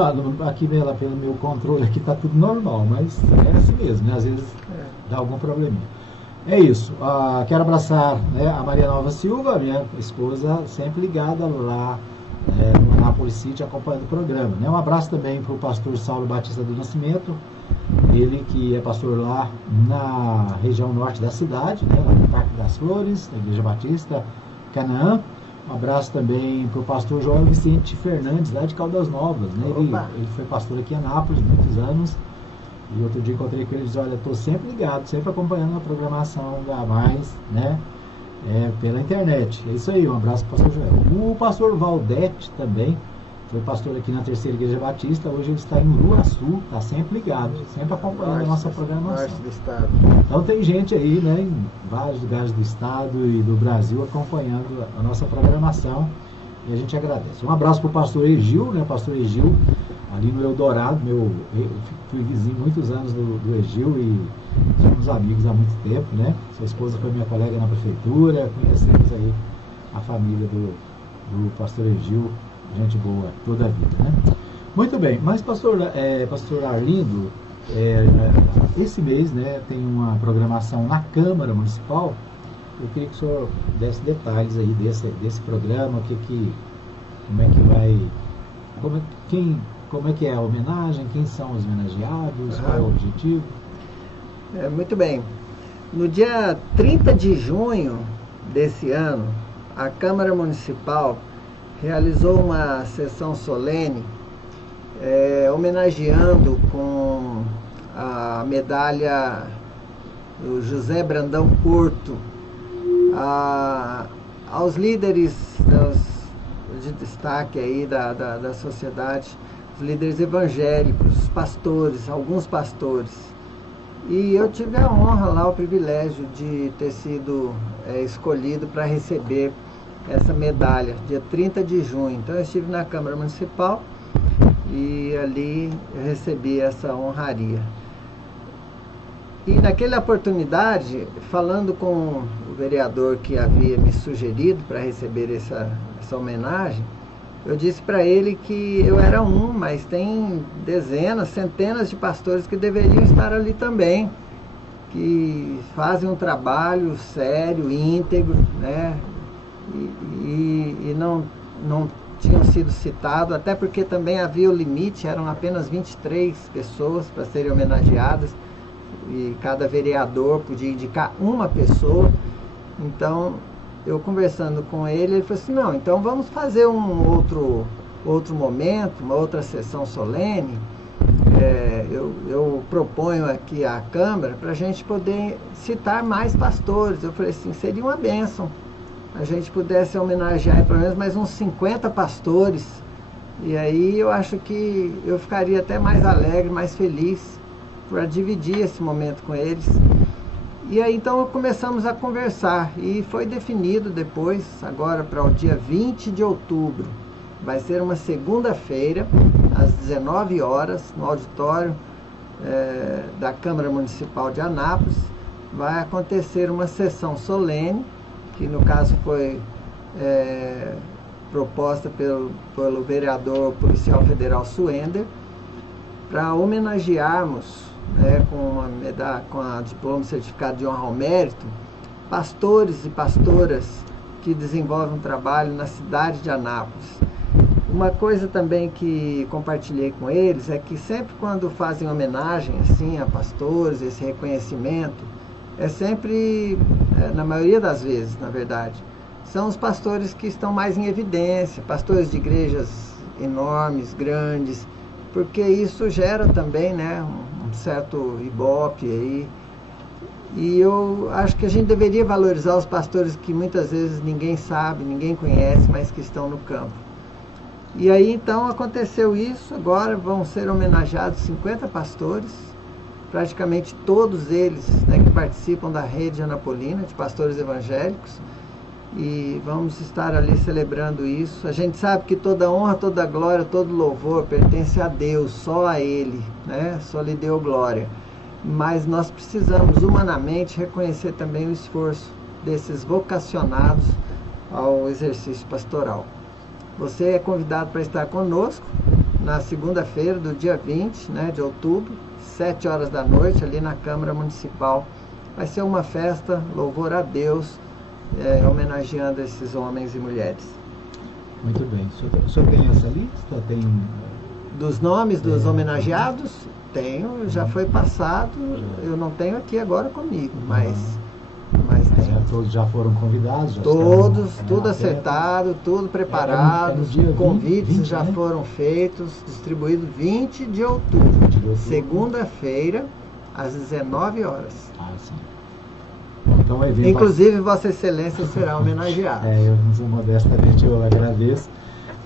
pelo meu controle, aqui tá tudo normal, mas é assim mesmo, né? Às vezes dá algum probleminha. É isso. Quero abraçar, né, a Maria Nova Silva, minha esposa, sempre ligada lá no Anápolis City, acompanhando o programa, né? Um abraço também para o pastor Saulo Batista do Nascimento, ele que é pastor lá na região norte da cidade, né, lá no Parque das Flores, da Igreja Batista Canaã. Um abraço também para o pastor João Vicente Fernandes, lá de Caldas Novas, né? Ele foi pastor aqui em Anápolis muitos anos, e outro dia encontrei com ele e disse: olha, estou sempre ligado, sempre acompanhando a programação da Mais, né, pela internet. É isso aí, um abraço para o pastor Joel. O pastor Valdete também foi pastor aqui na Terceira Igreja Batista, hoje ele está em Uruaçu, está sempre ligado, sempre acompanhando a nossa programação. Norte do estado. Então tem gente aí, né, em vários lugares do estado e do Brasil acompanhando a nossa programação, e a gente agradece. Um abraço para o pastor Egil, né, pastor Egil, ali no Eldorado, eu fui vizinho muitos anos do Egil e somos amigos há muito tempo, né? Sua esposa foi minha colega na prefeitura, conhecemos aí a família do pastor Egil, gente boa toda a vida, né? Muito bem, mas pastor Arlindo, esse mês, né, tem uma programação na Câmara Municipal. Eu queria que o senhor desse detalhes aí desse programa, como é que vai, como é que é a homenagem, quem são os homenageados, qual é o objetivo? Muito bem. No dia 30 de junho desse ano, a Câmara Municipal realizou uma sessão solene homenageando com a medalha do José Brandão Porto aos líderes de destaque aí da sociedade, os líderes evangélicos, os pastores, alguns pastores. E eu tive a honra lá, o privilégio de ter sido escolhido para receber essa medalha, dia 30 de junho. Então eu estive na Câmara Municipal e ali eu recebi essa honraria. E naquela oportunidade, falando com o vereador que havia me sugerido para receber essa homenagem, eu disse para ele que eu era mas tem dezenas, centenas de pastores que deveriam estar ali também, que fazem um trabalho sério, íntegro, né? E não tinham sido citados, até porque também havia o limite, eram apenas 23 pessoas para serem homenageadas, e cada vereador podia indicar uma pessoa. Então, eu conversando com ele falou assim: não, então vamos fazer um outro momento, uma outra sessão solene. Eu proponho aqui à Câmara para a gente poder citar mais pastores. Eu falei assim, seria uma bênção a gente pudesse homenagear pelo menos mais uns 50 pastores, e aí eu acho que eu ficaria até mais alegre, mais feliz para dividir esse momento com eles. E aí então começamos a conversar e foi definido depois, agora para o dia 20 de outubro, vai ser uma segunda-feira, às 19 horas, no auditório da Câmara Municipal de Anápolis, vai acontecer uma sessão solene, que no caso foi proposta pelo vereador policial federal Suender, para homenagearmos, com a diploma e certificado de honra ao mérito, pastores e pastoras que desenvolvem um trabalho na cidade de Anápolis. Uma coisa também que compartilhei com eles é que sempre quando fazem homenagem assim a pastores, esse reconhecimento, é sempre na maioria das vezes, na verdade, são os pastores que estão mais em evidência, pastores de igrejas enormes, grandes, porque isso gera também, né, um certo ibope aí. E eu acho que a gente deveria valorizar os pastores que muitas vezes ninguém sabe, ninguém conhece, mas que estão no campo. E aí então aconteceu isso, agora vão ser homenageados 50 pastores, praticamente todos eles, né, que participam da rede anapolina de pastores evangélicos, e vamos estar ali celebrando isso. A gente sabe que toda honra, toda glória, todo louvor pertence a Deus, só a Ele, né? Só lhe deu glória. Mas nós precisamos humanamente reconhecer também o esforço desses vocacionados ao exercício pastoral. Você é convidado para estar conosco na segunda-feira do dia 20, né, de outubro, 7 horas da noite, ali na Câmara Municipal. Vai ser uma festa, louvor a Deus, homenageando esses homens e mulheres. Muito bem. O senhor tem essa lista? Tem... Dos nomes dos homenageados? Tenho, já foi passado. Eu não tenho aqui agora comigo, mas tem. Todos já foram convidados? Já todos, estão, tudo acertado, tudo preparado. Os convites 20, já foram feitos, distribuídos 20 de outubro. Segunda-feira, às 19 horas. Ah, sim. Então, inclusive, Vossa Excelência será homenageado. Eu, modestamente, eu agradeço,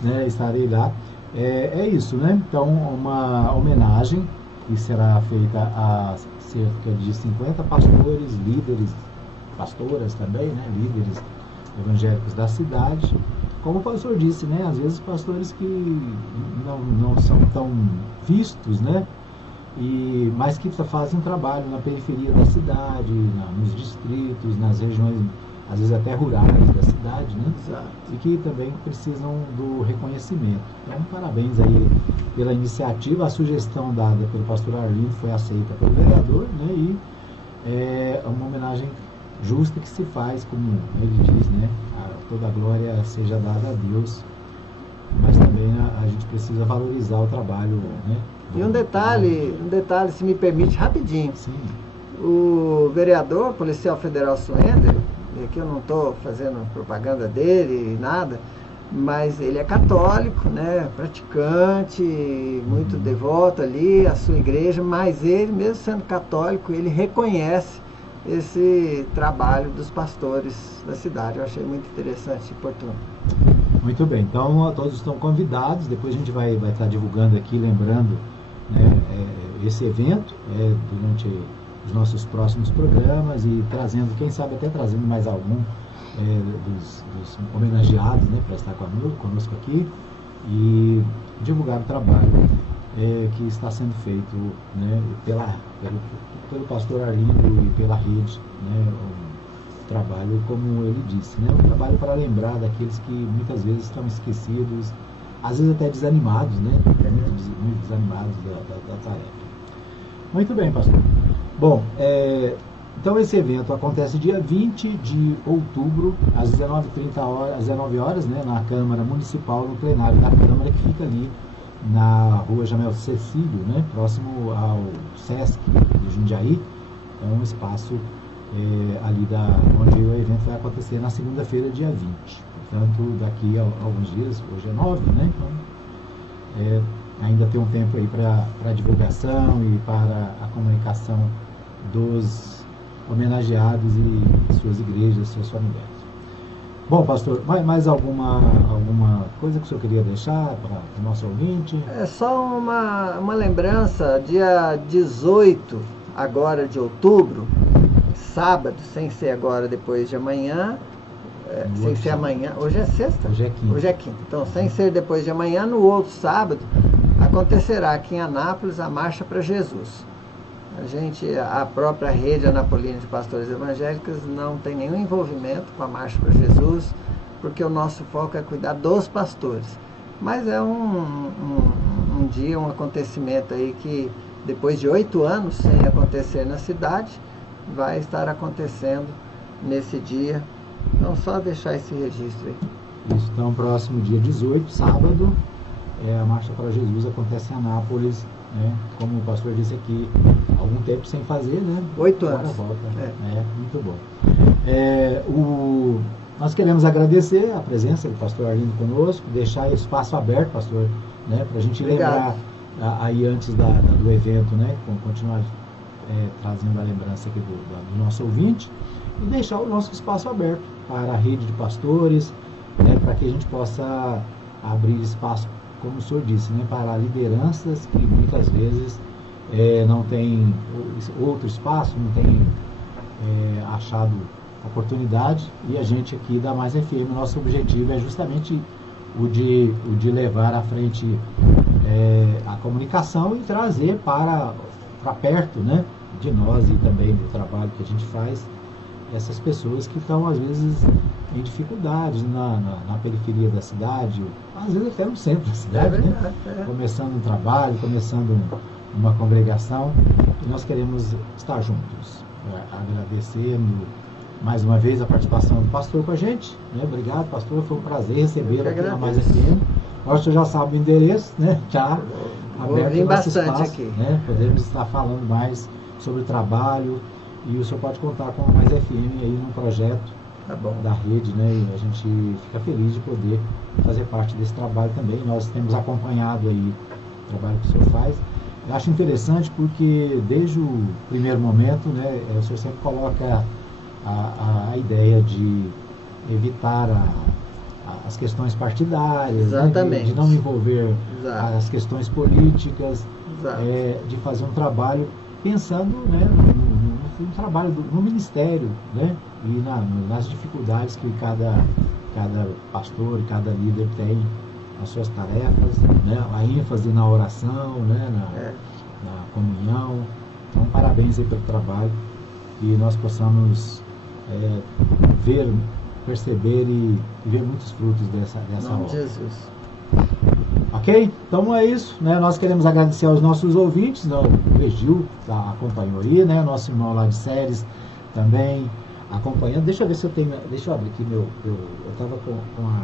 né, estarei lá. É isso, né? Então, uma homenagem que será feita a cerca de 50 pastores, líderes, pastoras também, né, líderes evangélicos da cidade. Como o pastor disse, né, às vezes pastores que não são tão vistos, né, mas que fazem trabalho na periferia da cidade, nos distritos, nas regiões, às vezes até rurais da cidade, né? Exato. E que também precisam do reconhecimento. Então, parabéns aí pela iniciativa. A sugestão dada pelo pastor Arlindo foi aceita pelo vereador, né? E é uma homenagem justa que se faz, como ele diz, né? Toda a glória seja dada a Deus, mas também a gente precisa valorizar o trabalho, né? E um detalhe, se me permite, rapidinho. Sim. O vereador policial federal Suender, e aqui eu não estou fazendo propaganda dele, nada, mas ele é católico, né, praticante, muito devoto ali, a sua igreja, mas ele, mesmo sendo católico, ele reconhece esse trabalho dos pastores da cidade. Eu achei muito interessante e oportuno. Muito bem, então todos estão convidados. Depois a gente vai estar divulgando aqui, lembrando, né, esse evento durante os nossos próximos programas e trazendo, quem sabe até trazendo mais algum dos homenageados, né, para estar conosco aqui e divulgar o trabalho que está sendo feito, né, pelo pastor Arlindo e pela rede, né, um trabalho, como ele disse, né, um trabalho para lembrar daqueles que muitas vezes estão esquecidos, às vezes até desanimados, né, muito desanimados da tarefa. Muito bem, pastor. Bom, então esse evento acontece dia 20 de outubro, às 19 horas, né, na Câmara Municipal, no plenário da Câmara, que fica ali na rua Jamel Cecílio, né, próximo ao Sesc de Jundiaí. É um espaço ali onde o evento vai acontecer na segunda-feira, dia 20. Portanto, daqui a alguns dias, hoje é 9, né, então ainda tem um tempo aí para divulgação e para a comunicação dos homenageados e suas igrejas, seus familiares. Bom, pastor, mais alguma coisa que o senhor queria deixar para o nosso ouvinte? É só uma lembrança, dia 18 agora de outubro, sábado, sem ser agora depois de amanhã, sem ser amanhã, hoje é sexta? Hoje é quinta. Hoje é quinta. Então, sem ser depois de amanhã, no outro sábado, acontecerá aqui em Anápolis a Marcha para Jesus. A própria rede anapolina de pastores evangélicos não tem nenhum envolvimento com a Marcha para Jesus, porque o nosso foco é cuidar dos pastores. Mas é um dia, um acontecimento aí que, depois de 8 anos sem acontecer na cidade, vai estar acontecendo nesse dia. Então, só deixar esse registro aí. Isso, então, próximo dia 18, sábado, a Marcha para Jesus acontece em Anápolis, né? Como o pastor disse aqui, algum tempo sem fazer, né? 8 Agora anos. volta. Muito bom. Nós queremos agradecer a presença do pastor Arlindo conosco, deixar espaço aberto, pastor, né? Para a gente lembrar aí antes do evento, né? Continuar trazendo a lembrança aqui do nosso ouvinte e deixar o nosso espaço aberto para a rede de pastores, né? Para que a gente possa abrir espaço, como o senhor disse, né? Para lideranças que muitas vezes não tem outro espaço, não tem achado oportunidade, e a gente aqui da Mais FM, nosso objetivo é justamente o de levar à frente a comunicação e trazer para perto, né, de nós e também do trabalho que a gente faz, essas pessoas que estão às vezes em dificuldades na periferia da cidade, às vezes até no centro da cidade, né? Começando um trabalho, começando uma congregação, e nós queremos estar juntos, agradecendo mais uma vez a participação do pastor com a gente, né? Obrigado, pastor, foi um prazer recebê-lo aqui na Mais FM. Acho que já sabe o endereço, né? Já aberto o nosso espaço, aqui, né? Podemos estar falando mais sobre o trabalho, e o senhor pode contar com a Mais FM aí num projeto da rede, né? E a gente fica feliz de poder fazer parte desse trabalho também. Nós temos acompanhado aí o trabalho que o senhor faz. Eu acho interessante porque desde o primeiro momento, né, o senhor sempre coloca a ideia de evitar as questões partidárias, né, de não envolver as questões políticas, de fazer um trabalho pensando, né, no trabalho no ministério, né, e nas dificuldades que cada pastor, cada líder tem as suas tarefas, né, a ênfase na oração, né, na comunhão. Então, parabéns aí pelo trabalho, e nós possamos perceber e ver muitos frutos dessa obra. Jesus. Ok? Então é isso, né? Nós queremos agradecer aos nossos ouvintes, né? O Regil acompanhou aí, né? Nosso irmão lá de Séries também acompanhando. Deixa eu ver se eu tenho. Deixa eu abrir aqui eu estava com a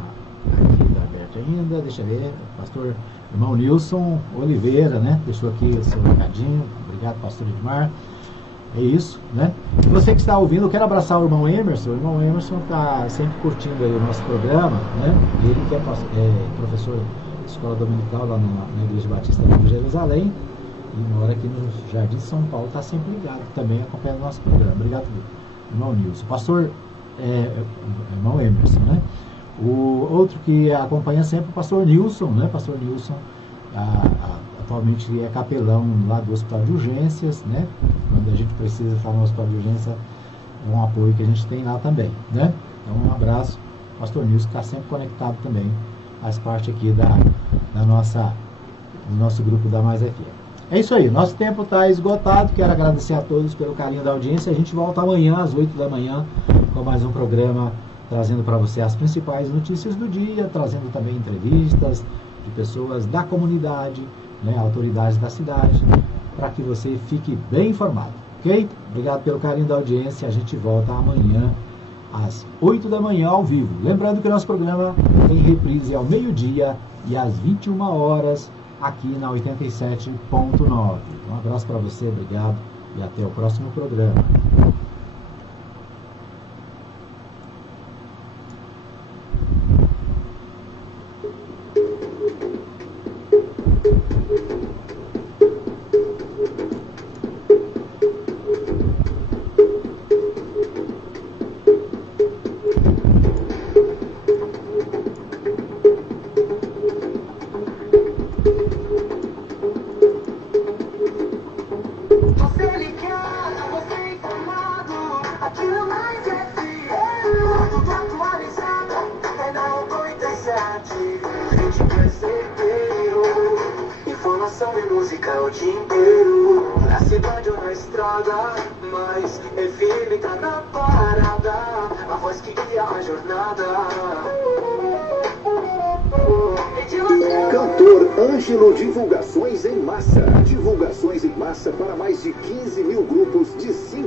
agenda aberta ainda. Deixa eu ver. Pastor irmão Nilson Oliveira, né? Deixou aqui o seu recadinho. Obrigado, pastor Edmar. É isso, né? E você que está ouvindo, eu quero abraçar o irmão Emerson. O irmão Emerson está sempre curtindo aí o nosso programa, né? Ele que é professor de escola dominical lá na Igreja Batista de Jerusalém e mora aqui no Jardim São Paulo, está sempre ligado também acompanhando o nosso programa. Obrigado, irmão Nilson. Pastor irmão Emerson, né? O outro que acompanha sempre é o pastor Nilson, né? Pastor Nilson atualmente é capelão lá do Hospital de Urgências, né? Quando a gente precisa falar no Hospital de Urgência, é um apoio que a gente tem lá também, né? Então, um abraço, pastor Nilson, que está sempre conectado também, faz parte aqui do nosso grupo da Mais FM. É isso aí, nosso tempo está esgotado, quero agradecer a todos pelo carinho da audiência. A gente volta amanhã, às 8 da manhã, com mais um programa, trazendo para você as principais notícias do dia, trazendo também entrevistas de pessoas da comunidade, né, autoridades da cidade, para que você fique bem informado, ok? Obrigado pelo carinho da audiência, a gente volta amanhã às 8 da manhã ao vivo. Lembrando que o nosso programa tem reprise ao meio-dia e às 21 horas aqui na 87.9. Um abraço para você, obrigado e até o próximo programa. Informação e música o dia inteiro, na cidade ou na estrada, mas é firme, tá na parada, a voz que guia a jornada. Cantor Ângelo Divulgações em Massa. Divulgações em massa para mais de 15 mil grupos de 5